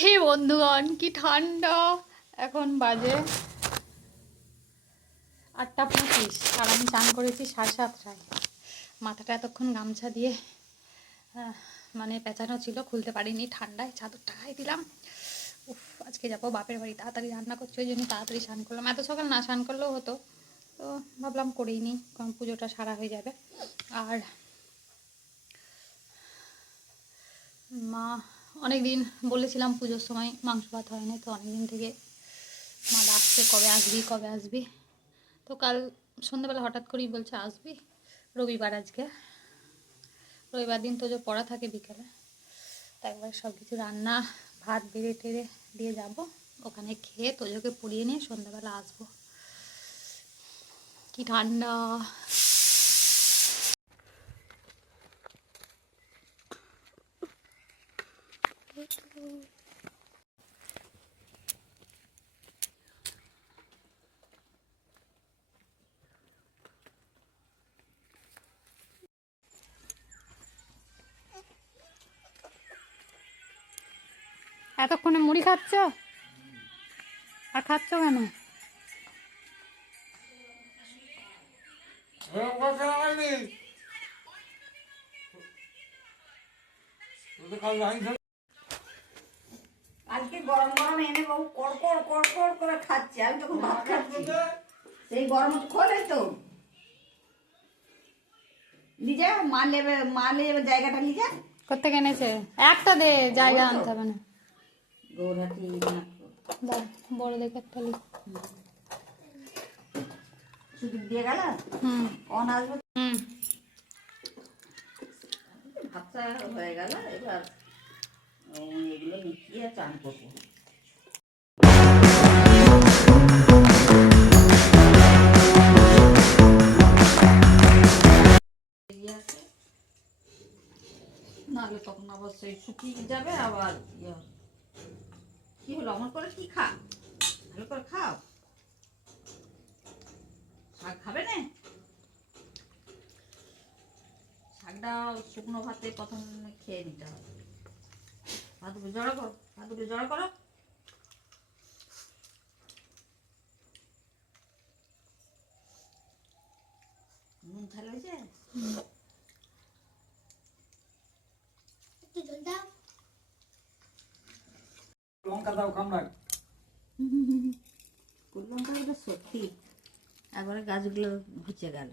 হে বন্ধুগণ, কি ঠান্ডা! এখন বাজে 8:25 আর আমি চান করেছি 7:30টায়। মাথাটা এতক্ষণ গামছা দিয়ে মানে পেঁচানো ছিল, খুলতে পারিনি, ঠান্ডায় চাদরটা গায়ে দিলাম। উফ, আজকে যাবো বাপের বাড়ি, তাড়াতাড়ি রান্না করছি, ওই জন্য তাড়াতাড়ি স্নান করলাম। এত সকাল না স্নান করলেও হতো, তো ভাবলাম করেই নিই, কারণ পুজোটা সারা হয়ে যাবে। আর মা অনেক দিন বলেছিলাম পুজোর সময় মাংস ভাত হয়নি, তো অনেক দিন থেকে মা ডাকছে কবে আসবি কবে আসবি। তো কাল সন্ধ্যাবেলা হঠাৎ করেই বলছে আসবি। রবিবার, আজকে রবিবার দিন তো যে পড়া থাকে বিকেলে, তো একবার সব কিছু রান্না ভাত বেড়ে টেড়ে দিয়ে যাব, ওখানে খেয়ে তোজোকে পড়িয়ে নিয়ে সন্ধ্যাবেলা আসবো। কি ঠান্ডা! এতক্ষণে মুড়ি খাচ্ছ আর খাচ্ছ কেন? আজকে গরম গরম এনে বউ কড়কড় কড়কড় করে খাচ্ছে, আমি তখন ভাত খাচ্ছি। সেই গরম খোলে তো লিজা মারলে যাবে জায়গাটা লিজা কোত্থেকে এনেছে? একটা দে, জায়গা আনতে হবে না। গৌরাটি বড় দেখে একটা লিখ। সুদীপ দিয়ে গেল। অন আসবে। ভাতটা হয়ে গেল, এবার এগুলো মিশিয়ে চান করবো। নাহলে তখন আবার সেই শুকিয়ে যাবে, আবার কি হলো আমার করে কি খা, ভালো করে খাও। শাক খাবে না? শাকটা শুকনো ভাতে প্রথম খেয়ে নিতে হবে। ভাতগুলো জড়ো করো, ভাতগুলো জড়ো করো। নুন ঝাল হয়েছে? লঙ্কা দাও কামড়া। লঙ্কা সত্যি একবারে গাছগুলো ঘুচে গেল।